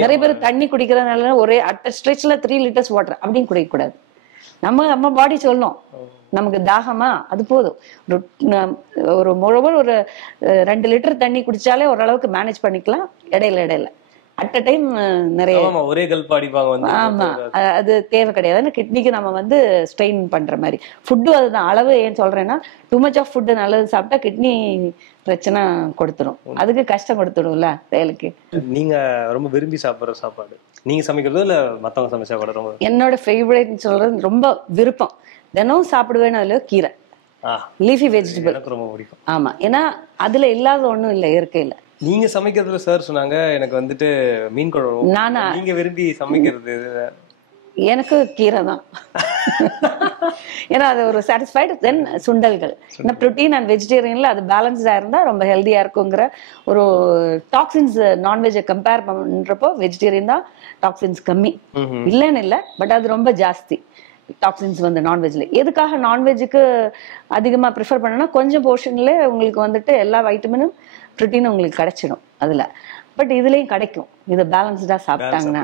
நிறைய பேர் தண்ணி குடிக்கிறதுனால ஒரே அட் ஸ்ட்ரெச்ல 3 liters வாட்டர் அப்படின்னு குடிக்க கூடாது. நம்ம பாடி சொல்லும் நமக்கு தாகமா, அது போதும். ஒரு 2 liter தண்ணி குடிச்சாலே ஓரளவுக்கு மேனேஜ் பண்ணிக்கலாம். இடையில அட் அ டைம் நிறைய ஒரே கல்ப் அடிப்பாங்க. ஆமா, அது தேவை கிடையாது. கிட்னிக்கு நம்ம வந்து ஸ்ட்ரெயின் பண்ற மாதிரி ஃபுட்டு அதுதான். அளவு ஏன் சொல்றேன்னா, டூ மச் ஆஃப் ஃபுட்டு நல்லது சாப்பிட்டா கிட்னி பிரச்சனை கொடுத்துரும். அதுக்கு கஷ்டம் கொடுத்துடும்ல செயலுக்கு. நீங்க ரொம்ப விரும்பி சாப்பிடுற சாப்பாடு நீங்க சமைக்கிறது இல்ல மத்தவங்க சமைச்சா கூட? ரொம்ப என்னோட ஃபேவரேட்னு சொல்றது, ரொம்ப விருப்பம், தினமும் சாப்பிடுவேன்னு அதுல கீரை, லீஃபி வெஜிடபிள் எனக்கு ரொம்ப பிடிக்கும். ஆமா, ஏன்னா அதுல இல்லாத ஒண்ணும் இல்லை இயற்கையில. நீங்க சமைக்கிறதுல சார் சொன்னாங்க எனக்கு வந்துட்டு மீன் குழம்பு. நானா நீங்க விரும்பி சமைக்கிறது? எனக்கு கீரை தான். ஏன்னா அது ஒரு சாட்டிஸ்ஃபைடு. தென் சுண்டல்கள், ஏன்னா ப்ரோட்டீன் அண்ட் வெஜிடேரியன்ல அது பேலன்ஸ்டா இருந்தா ரொம்ப ஹெல்தியா இருக்குங்கிற ஒரு டாக்ஸின்ஸ். நான்வெஜ்ஜை கம்பேர் பண்றப்போ வெஜிடேரியன் தான் டாக்ஸின்ஸ் கம்மி இல்லைன்னு இல்லை, பட் அது ரொம்ப ஜாஸ்தி டாக்ஸின்ஸ் வந்து நான்வெஜ்ல. எதுக்காக நான்வெஜ்ஜுக்கு அதிகமா ப்ரிஃபர் பண்ணனா, கொஞ்சம் போர்ஷன்ல உங்களுக்கு வந்துட்டு எல்லா வைட்டமினும் ப்ரோட்டீனும் உங்களுக்கு கிடைச்சிடும் அதுல. பட் இதுலயும் கிடைக்கும். இதை பேலன்ஸ்டா சாப்பிட்டாங்கன்னா,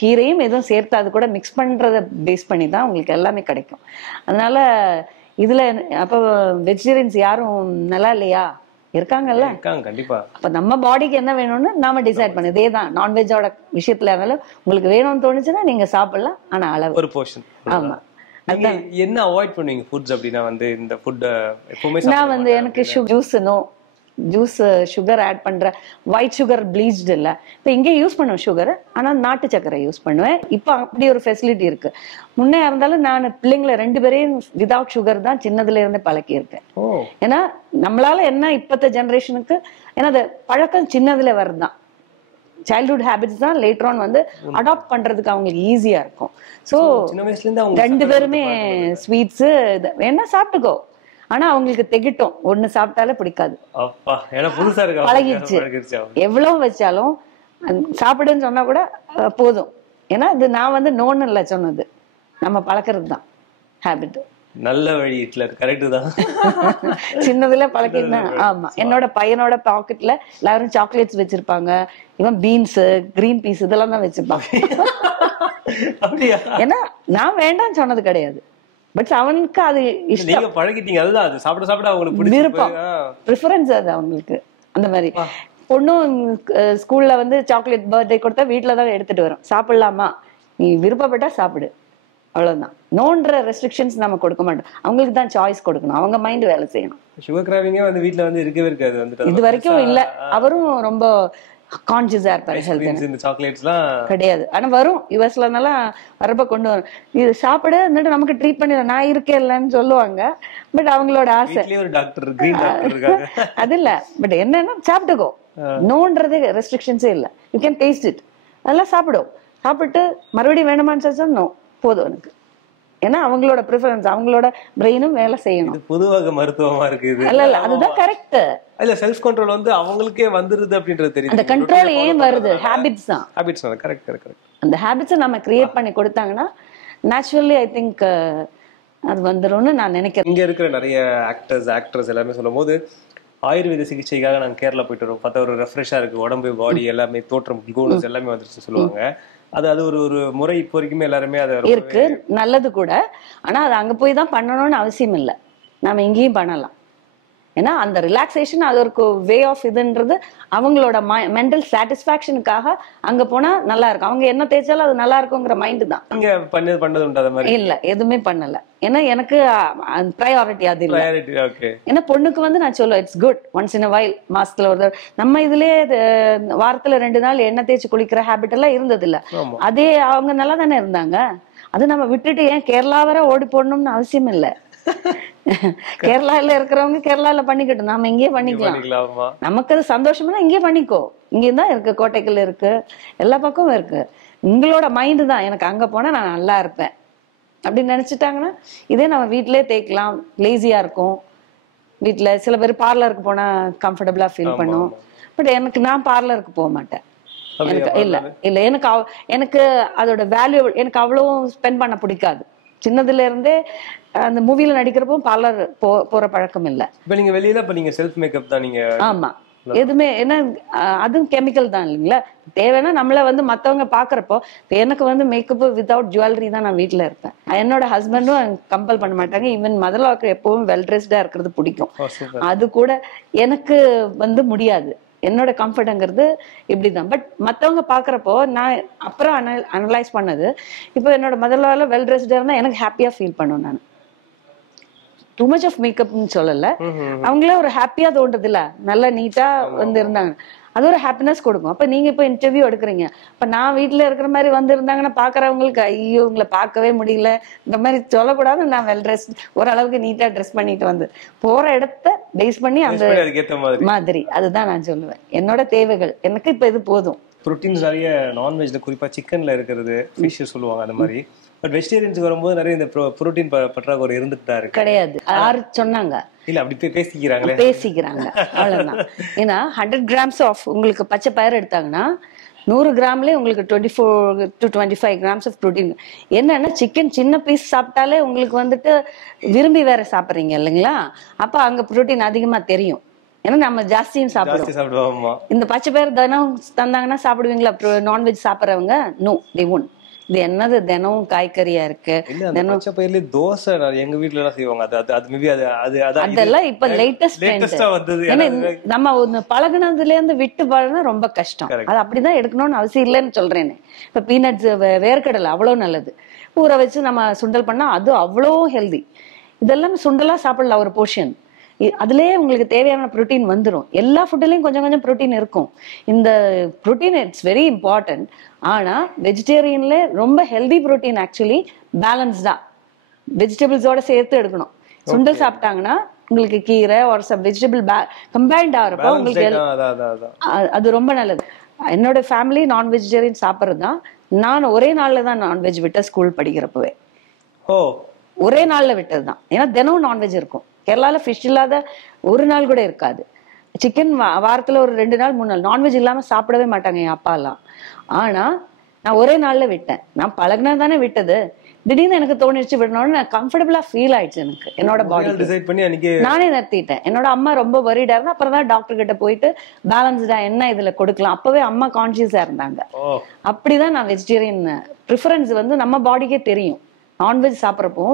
கீரையும் எதுவும் சேர்த்து அது கூட மிக்ஸ் பண்றத பேஸ் பண்ணி தான் உங்களுக்கு எல்லாமே கிடைக்கும். அதனால இதுல அப்ப வெஜிடேரியன்ஸ் யாரும் நல்லா இல்லையா? இருக்காங்கல்ல, கண்டிப்பா. அப்ப நம்ம பாடிக்கு என்ன வேணும்னு நாம டிசைட் பண்ணு. இதேதான் நான்வெஜ்ஜோட விஷயத்துல இருந்தாலும், உங்களுக்கு வேணும்னு தோணுச்சுன்னா நீங்க சாப்பிடலாம், ஆனா அளவு ஒரு போர்ஷன். ஆமா. என்ன அவாய்ட் பண்ணுவீங்க ஃபுட்ஸ் அப்படின்னா? வந்து இந்த ஃபுட் எப்பவுமே நான் வந்து எனக்கு ஜூஸ் சுகர் ஆட் பண்ற ஒயிட் சுகர் ப்ளீச்டு இல்ல. இப்ப இங்கே யூஸ் பண்ணுவேன் சுகர், ஆனா நாட்டு சக்கரை யூஸ் பண்ணுவேன். இப்ப அப்படி ஒரு ஃபெசிலிட்டி இருக்கு. முன்னே இருந்தாலும் நான் பிள்ளைங்களை 2 பேரையும் விதவுட் சுகர் தான் சின்னதுல இருந்து பழக்கி இருக்கேன். ஏன்னா நம்மளால என்ன இப்பத்த ஜெனரேஷனுக்கு, ஏன்னா அது பழக்கம் சின்னதுல வருதுதான். சைல்ட்ஹுட் ஹேபிட்ஸ் தான் லேட்டர் ஆன் வந்து அடாப்ட் பண்றதுக்கு அவங்களுக்கு ஈஸியா இருக்கும். ஸோ 2 பேருமே ஸ்வீட்ஸ் வேணா சாப்பிட்டுக்கோ, ஆனா அவங்களுக்கு திகட்டும். ஒண்ணு சாப்பிட்டாலே பிடிக்காது, பழகிடுச்சு. எவ்வளவு வச்சாலும் சாப்பிடுன்னு சொன்னா கூட போதும். ஏன்னா இது நான் வந்து நோன்னு இல்லை சொன்னது, நம்ம பழக்கிறது தான் ஹேபிட். நல்ல வழி ஹிட்லர், கரெக்ட் தான். சின்னதுல பழக்கிட்டேன். ஆமா, என்னோட பையனோட பாக்கெட்ல எல்லாரும் சாக்லேட்ஸ் வச்சிருப்பாங்க. இவன் பீன்ஸ், கிரீன் பீஸ் இதெல்லாம் தான் வச்சிருப்பாங்க. ஏன்னா நான் வேண்டாம்னு சொன்னது கிடையாது, பட் அவனுக்கு அது இஷ்டம். பழகிட்டீங்க, அதுதான். அது சாப்பிட சாப்பிட அவங்களுக்கு விருப்பம், ப்ரிஃபரன்ஸ் அது அவங்களுக்கு. அந்த மாதிரி பொண்ணும் ஸ்கூல்ல வந்து சாக்லேட் பர்த்டே கொடுத்தா வீட்டுல தான் எடுத்துட்டு வரும். சாப்பிடலாமா, நீ விருப்பப்பட்டா சாப்பிடு, அவ்வளவுதான். நோன்ற ரெஸ்ட்ரிக்ஷன்ஸ் நம்ம கொடுக்க மாட்டோம். அவங்களுக்கு தான் சாய்ஸ் கொடுக்கணும், அவங்க மைண்ட் வேலை செய்யணும். சுகர் கிராவிங்கே வந்து வீட்ல வந்து இருக்கவே இருக்காது. வந்துட்டு இது வரைக்கும் இல்ல. அவரும் ரொம்ப கான்சியஸா இருப்பாரு. ஹெல்த் சாக்லேட்ஸ்லாம் கிடையாது, ஆனா வரும். யுஎஸ்ல இருந்தாலும் வரப்ப கொண்டு வரும். இது சாப்பிடு, நமக்கு ட்ரீட் பண்ணி நான் இருக்கேன் இல்லன்னு சொல்லுவாங்க. பட் அவங்களோட ஆசை. ஒரு டாக்டர், கிரீன் டாக்டர் இருக்காங்க, அது இல்ல. பட் என்னன்னா சாப்பிட்டுக்கோ, நோன்றதே ரெஸ்ட்ரிக்ஷன்ஸே இல்ல. You can taste it. அதெல்லாம் சாப்பிடும். சாப்பிட்டு மறுபடியும் வேணுமான்னு சொல்லி நோ, போதும் எனக்கு. ஏன்னா அவங்களோட ப்ரிஃபரன்ஸ், அவங்களோட பிரெயினும் வேலை செய்யணும். பொதுவாக மருத்துவமா இருக்கு இது. இல்ல அதுதான் கரெக்ட். இல்ல செல்ஃப் கண்ட்ரோல் வந்து அவங்களுக்கே வந்துருது அப்படின்றது தெரியும். அந்த கண்ட்ரோல் ஏன் வருது? ஹேபிட்ஸ் தான். ஹேபிட்ஸ் தான். கரெக்ட். அந்த ஹேபிட்ஸை நம்ம கிரியேட் பண்ணி கொடுத்தாங்கன்னா நேச்சுரலி ஐ திங்க் அது வந்துரும்னு நான் நினைக்கிறேன். இங்க இருக்கிற நிறைய ஆக்டர்ஸ் எல்லாமே சொல்லும் போது ஆயுர்வேத சிகிச்சைக்காக நாங்க கேரளா போயிட்டு வரோம், பார்த்தா ஒரு ரெஃப்ரெஷ்ஷா இருக்கு, உடம்பு பாடி எல்லாமே தோற்றம் கூனஸ் எல்லாமே வந்துருச்சு சொல்லுவாங்க. அது ஒரு ஒரு முறை இப்போ வரைக்குமே எல்லாருமே அதை இருக்கு, நல்லது கூட. ஆனா அது அங்க போய் தான் பண்ணணும்னு அவசியம் இல்லை, நாம இங்கேயும் பண்ணலாம். ஏன்னா அந்த ரிலாக்ஸேஷன் அது ஒரு வே ஆஃப் இதுன்றது அவங்களோட மென்டல் சாட்டிஸ்பாக்சனுக்காக அங்க போனா நல்லா இருக்கும். அவங்க என்ன தேய்ச்சாலும் அது நல்லா இருக்குங்கிற மைண்டு தான். இங்க பண்ணது உண்டு அது மாதிரி இல்ல, எதுவுமே பண்ணல. ஏன்னா எனக்கு ப்ரையாரிட்டி அது இல்ல. ஓகே. ஏன்னா பொண்ணுக்கு வந்து நான் சொல்லுவேன், it's good once in a while, மாசத்துல ஒரு தடவை. நம்ம இதுலயே வாரத்துல 2 நாள் எண்ணெய் தேய்ச்சி குளிக்கிற ஹேபிட் எல்லாம் இருந்தது இல்ல. அதே அவங்க நல்லா தானே இருந்தாங்க. அது நம்ம விட்டுட்டு ஏன் கேரளா வர ஓடி போடணும்னு அவசியம் இல்லை. கேரளால இருக்கிறவங்க கேரளால பண்ணிக்கிட்டோம், நாம இங்கேயே பண்ணிக்கலாம். நமக்கு அது சந்தோஷம்னா இங்கே பண்ணிக்கோ. இங்கேதான் இருக்கு, கோட்டைகள் இருக்கு, எல்லா பக்கமும் இருக்கு. உங்களோட மைண்டு தான் எனக்கு அங்க போனா நான் நல்லா இருப்பேன் அப்படின்னு நினைச்சிட்டாங்கன்னா இதே நம்ம வீட்லயே தேய்க்கலாம், லேசியா இருக்கும். வீட்டுல சில பேர் பார்லருக்கு போனா கம்ஃபர்டபுளா ஃபீல் பண்ணும். பட் எனக்கு நான் பார்லருக்கு போக மாட்டேன். எனக்கு இல்ல எனக்கு அதோட வேல்யூ எனக்கு அவ்வளவு ஸ்பெண்ட் பண்ண பிடிக்காது. சின்னதுல இருந்தே அந்த மூவில நடிக்கிறப்போ பார்லர் போற பழக்கம் இல்ல. இப்ப நீங்க வெளியில நீங்க செல்ஃப் மேக்கப் தான் நீங்க? ஆமா, எதுவுமே. ஏன்னா அதுவும் கெமிக்கல் தான் இல்லைங்களா. தேவைன்னா நம்மள வந்து மத்தவங்க பாக்குறப்போ எனக்கு வந்து மேக்கப் வித்தவுட் ஜுவல்லரி தான் நான் வீட்டுல இருப்பேன். என்னோட ஹஸ்பண்டும் கம்பல் பண்ண மாட்டாங்க. ஈவன் மதர்லாக்கு எப்பவும் வெல் ட்ரெஸ்டா இருக்கிறது பிடிக்கும். அது கூட எனக்கு வந்து முடியாது. என்னோட கம்ஃபர்ட்ங்கிறது இப்படிதான். பட் மத்தவங்க பாக்குறப்போ நான் அப்புறம் அனலைஸ் பண்ணது, இப்போ என்னோட மதர்லால வெல் ட்ரெஸ்டா இருந்தா எனக்கு ஹாப்பியா ஃபீல் பண்ணும். நான் டூ மச் ஆஃப் மேக்கப்னு சொல்லல, அவங்களே ஒரு ஹாப்பியா தோன்றது இல்ல, நல்லா நீட்டா வந்து இருந்தாங்க, அது ஒரு ஹாப்பினஸ் கொடுக்கும். அப்ப நீங்க இப்ப இன்டர்வியூ எடுக்கிறீங்க, இப்ப நான் வீட்டுல இருக்கிற மாதிரி வந்து இருந்தாங்கன்னா பாக்குறவங்களுக்கு ஐயோ உங்களை பார்க்கவே முடியல இந்த மாதிரி சொல்லக்கூடாது. நான் வெல் ட்ரெஸ் ஓரளவுக்கு நீட்டா ட்ரெஸ் பண்ணிட்டு வந்து போற இடத்த பேஸ் பண்ணி அந்த மாதிரி அதுதான் நான் சொல்லுவேன். என்னோட தேவைகள் எனக்கு இப்ப இது போதும். புரோட்டீன்ஸ் நிறைய நான்வெஜ்ல குறிப்பா சிக்கன்ல இருக்கிறது, ஃபிஷ் சொல்லுவாங்க அந்த மாதிரி. பட் வெஜிடேரியன்ஸ்க்கு வரும்போது நிறைய இந்த புரோட்டீன் பற்றாக்குறை இருந்துட்டு தான் இருக்கு. கிடையாது, யாரு சொன்னாங்க? இல்ல அப்படி பேசிக்கிறாங்க அவ்வளவுதான். ஏன்னா 100 grams ஆஃப் உங்களுக்கு பச்சை பயிர் எடுத்தாங்கன்னா 100 கிராம்லயே உங்களுக்கு 24 to 25 grams ஆஃப் புரோட்டீன். என்னன்னா சிக்கன் சின்ன பீஸ் சாப்பிட்டாலே உங்களுக்கு வந்துட்டு விரும்பி வேற சாப்பிடுறீங்க இல்லைங்களா, அப்ப அங்க புரோட்டீன் அதிகமா தெரியும். ஏன்னா நம்ம ஜாஸ்தியும் சாப்பிடுவோம். இந்த பச்சை பயிர் தினம் தந்தாங்கன்னா சாப்பிடுவீங்களா நான்வெஜ் சாப்பிட்றவங்க? No, they won't. இது என்னது தினமும் காய்கறியா இருக்கு. பச்சை பயிர்ல தோசை எங்க வீட்ல எல்லாம் செய்வாங்க. அதெல்லாம் இப்ப லேட்டஸ்ட் ட்ரெண்ட். நம்ம ஒண்ணு பழகுனதுல இருந்து விட்டு பழகினா ரொம்ப கஷ்டம். அது அப்படிதான் எடுக்கணும்னு அவசியம் இல்லைன்னு சொல்றேன்னு. இப்ப பீனட்ஸ், வேர்க்கடலை அவ்வளவு நல்லது, ஊற வச்சு நம்ம சுண்டல் பண்ணா அது அவ்வளோ ஹெல்தி. இதெல்லாம் சுண்டலா சாப்பிடலாம் ஒரு போர்ஷன். அதுலயே உங்களுக்கு தேவையான புரோட்டீன் வந்துடும். எல்லா ஃபுட்லயும் கொஞ்சம் கொஞ்சம் புரோட்டீன் இருக்கும். இந்த புரோட்டீன் இட்ஸ் வெரி இம்பார்ட்டன்ட். ஆனா வெஜிடேரியன்ல ரொம்ப ஹெல்தி புரோட்டீன் ஆக்சுவலி பேலன்ஸ்டா வெஜிடபிள்ஸோட சேர்த்து எடுக்கணும். சுண்டல் சாப்பிட்டாங்கன்னா உங்களுக்கு கீரை ஒரு சப் வெஜிடபிள் கம்பைன்ட் ஆகிறப்போ உங்களுக்கு அது ரொம்ப நல்லது. என்னோட ஃபேமிலி நான் வெஜிடேரியன் சாப்பிட்றது தான். நான் ஒரே நாள்ல தான் நான்வெஜ் விட்ட ஸ்கூல் படிக்கிறப்பவே. ஒரே நாள்ல விட்டதுதான். ஏன்னா தினமும் நான்வெஜ் இருக்கும். கேரளால ஃபிஷ் இல்லாத ஒரு நாள் கூட இருக்காது. சிக்கன் வாரத்துல ஒரு 2 நாள் 3 நாள் நான்வெஜ் இல்லாம சாப்பிடவே மாட்டாங்க என் அப்பா எல்லாம். ஆனா நான் ஒரே நாள்ல விட்டேன். நான் பழகினா தானே விட்டது. திடீர்னு எனக்கு தோணிடுச்சு விடணும்னு, கம்ஃபர்டபுளா ஃபீல் ஆயிடுச்சு எனக்கு. என்னோட பாடி நானே நிறுத்திட்டேன். என்னோட அம்மா ரொம்ப வரிடா இருந்தா அப்புறம் தான் டாக்டர் கிட்ட போயிட்டு பேலன்ஸ்டா என்ன இதுல கொடுக்கலாம். அப்பவே அம்மா கான்சியஸா இருந்தாங்க. அப்படிதான் நான் வெஜிடேரியன் ப்ரிஃபரன்ஸ் வந்து நம்ம பாடிக்கே தெரியும். நான்வெஜ் சாப்பிட்றப்போ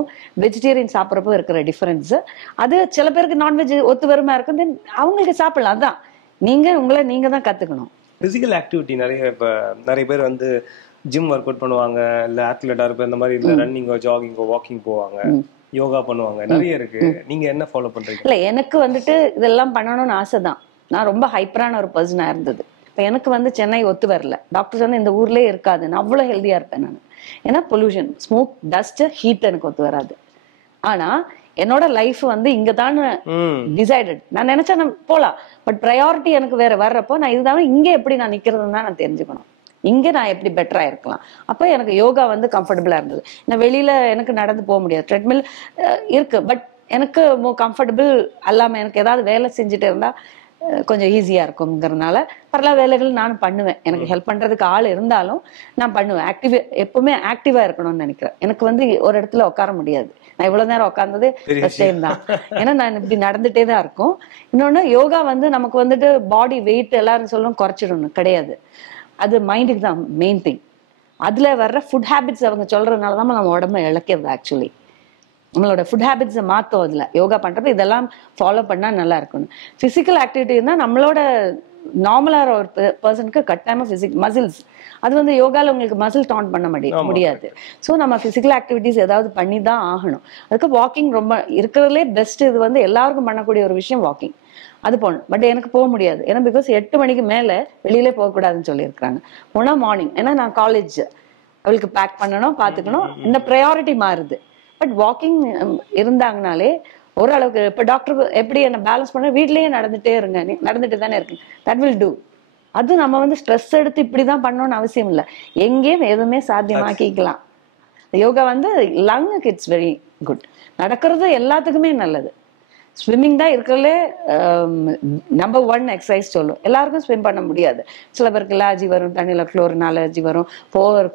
வெஜிடேரியன் சாப்பிட்றப்போ இருக்கிற டிஃபரன்ஸ் அது சில பேருக்கு நான்வெஜ் ஒத்து வருமா இருக்கும், தென் அவங்களுக்கு சாப்பிடலாம். அதான் நீங்க தான் கத்துக்கணும். பிசிக்கல் ஆக்டிவிட்டி நிறைய பேர் வந்து ஜிம் ஒர்க் அவுட் பண்ணுவாங்க, இல்ல அத்லெட்டா இருப்ப இந்த மாதிரி இல்ல ரன்னிங்கோ ஜாகிங்கோ வாக்கிங் போவாங்க, யோகா பண்ணுவாங்க, நிறைய இருக்கு. நீங்க என்ன ஃபாலோ பண்றீங்க? இல்ல எனக்கு வந்துட்டு இதெல்லாம் பண்ணணும்னு ஆசைதான். நான் ரொம்ப ஹைப்பரான ஒரு பர்சனா இருந்தது. இப்ப எனக்கு வந்து சென்னை ஒத்து வரல. டாக்டர்ஸ் வந்து இந்த ஊர்லயே இருக்காது, நான் அவ்வளவு ஹெல்தியா இருப்பேன் நான். ஏன்னா பொல்யூஷன், ஸ்மோக், டஸ்ட், ஹீட் எனக்கு ஒத்து வராது. ஆனா என்னோட லைஃப் வந்து இங்கதான் டிசைடட். நான் நினைச்சா நான் போலாம், பட் ப்ரையாரிட்டி எனக்கு வேற வர்றப்போ நான் இதுதான் இங்க எப்படி நான் நிக்கிறதுன்னு தான் நான் தெரிஞ்சுக்கணும். இங்க நான் எப்படி பெட்டரா இருக்கலாம். அப்ப எனக்கு யோகா வந்து கம்ஃபர்டபுளா இருந்தது. நான் வெளியில எனக்கு நடந்து போக முடியாது, ட்ரெட்மில் இருக்கு, பட் எனக்கு கம்ஃபர்டபுள் அல்லாம எனக்கு ஏதாவது வேலை செஞ்சுட்டு இருந்தா கொஞ்சம் ஈஸியா இருக்கும்ங்கிறதுனால பல வேலைகள் நானும் பண்ணுவேன். எனக்கு ஹெல்ப் பண்றதுக்கு ஆள் இருந்தாலும் நான் பண்ணுவேன். எப்பவுமே ஆக்டிவா இருக்கணும்னு நினைக்கிறேன். எனக்கு வந்து ஒரு இடத்துல உட்கார முடியாது. நான் இவ்வளவு நேரம் உட்கார்ந்தது ஃபர்ஸ்ட் டைம் தான். ஏன்னா நான் இப்படி நடந்துட்டே தான் இருக்கும். இன்னொன்னு யோகா வந்து நமக்கு வந்துட்டு பாடி வெயிட் எல்லாரும் சொல்லணும் குறைச்சிடணும் கிடையாது. அது மைண்டுக்கு தான் மெயின் திங். அதுல வர்ற ஃபுட் ஹேபிட்ஸ் அவங்க சொல்றதுனாலதான் நம்ம உடம்ப இழக்கிறது. ஆக்சுவலி நம்மளோட ஃபுட் ஹேபிட்ஸை மாத்தோம். அதுல யோகா பண்றப்ப இதெல்லாம் ஃபாலோ பண்ணா நல்லா இருக்கணும். பிசிக்கல் ஆக்டிவிட்டி இருந்தா நம்மளோட நார்மலா ஒரு பர்சனுக்கு கட்டாயமா மசில்ஸ் அது வந்து யோகால உங்களுக்கு மசில் டவுன் பண்ண முடியாது. ஸோ நம்ம பிசிக்கல் ஆக்டிவிட்டிஸ் ஏதாவது பண்ணி தான் ஆகணும். அதுக்கு வாக்கிங் ரொம்ப இருக்கிறதுலே பெஸ்ட். இது வந்து எல்லாருக்கும் பண்ணக்கூடிய ஒரு விஷயம் வாக்கிங். அது போகணும். பட் எனக்கு போக முடியாது. ஏன்னா பிகாஸ் 8 மணிக்கு மேல வெளியிலே போகக்கூடாதுன்னு சொல்லியிருக்காங்க. போனா மார்னிங். ஏன்னா நான் காலேஜ் அவளுக்கு பேக் பண்ணணும் பார்த்துக்கணும். இந்த ப்ரையாரிட்டி மாறுது. பட் வாக்கிங் இருந்தாங்கனாலே ஓரளவுக்கு இப்போ டாக்டர் எப்படி என்ன பேலன்ஸ் பண்ண வீட்லயே நடந்துட்டே இருங்க, நீ நடந்துட்டு தானே இருக்கு, தட் வில் டூ. அது நம்ம வந்து ஸ்ட்ரெஸ் எடுத்து இப்படிதான் பண்ணணும்னு அவசியம் இல்லை. எங்கேயும் எதுவுமே சாத்தியமாக்கிக்கலாம். யோகா வந்து லங்குக்கு இட்ஸ் வெரி குட். நடக்கிறது எல்லாத்துக்குமே நல்லது. ஸ்விம்மிங் தான் இருக்கிறதுலே நம்பர் 1 எக்ஸசைஸ் சொல்லும். எல்லாருக்கும் ஸ்விம் பண்ண முடியாது. சில பேருக்கு அலர்ஜி வரும், தண்ணியில குளோரின் அலர்ஜி வரும்.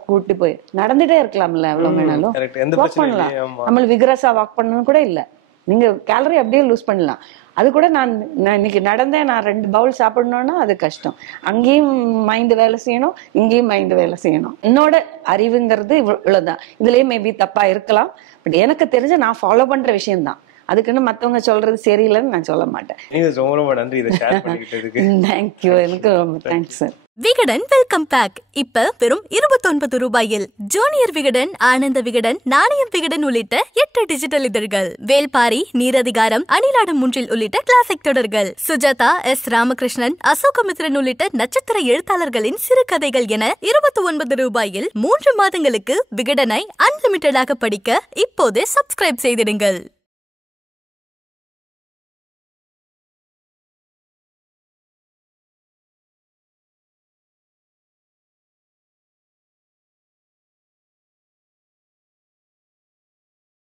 கூட்டி போய் நடந்துட்டே இருக்கலாம்ல, எவ்வளவு வேணாலும் வாக் பண்ணலாம். நம்ம விகரஸா வாக் பண்ணணும் கூட இல்லை. நீங்க கேலரி அப்படியே லூஸ் பண்ணலாம். அது கூட நான் இன்னைக்கு நடந்தேன், நான் 2 பவுல் சாப்பிடணும்னா அது கஷ்டம். அங்கேயும் மைண்ட் வேலை செய்யணும், இங்கேயும் மைண்ட் வேலை செய்யணும். என்னோட அறிவுங்கிறது இவ்வளவுதான். இதுலயே மேபி தப்பா இருக்கலாம். பட் எனக்கு தெரிஞ்ச நான் ஃபாலோ பண்ற விஷயம்தான். அதுக்குன்னு மத்தவங்க சொல்றது சரியில்லைன்னு நான் சொல்ல மாட்டேன். ரொம்ப நன்றி இதை ஷேர் பண்ணிக்கிட்டதுக்கு. தேங்க்யூ. எனக்கு ரொம்ப thanks sir. Vikatan welcome back இப்ப வெறும் 29 ரூபாயில் ஜூனியர் விகடன், ஆனந்த விகடன், நாணயம் விகடன் உள்ளிட்ட 8 டிஜிட்டல் இதழ்கள், வேல்பாரி, நீரதிகாரம், அணிலாடம் 3 உள்ளிட்ட கிளாசிக் தொடர்கள், சுஜாதா, எஸ். ராமகிருஷ்ணன், அசோகமித்ரன் உள்ளிட்ட நட்சத்திர எழுத்தாளர்களின் சிறுகதைகள் என 29 ரூபாயில் 3 மாதங்களுக்கு விகடனை அன்லிமிட்டடாக படிக்க இப்போதே சப்ஸ்கிரைப் செய்திடுங்கள்.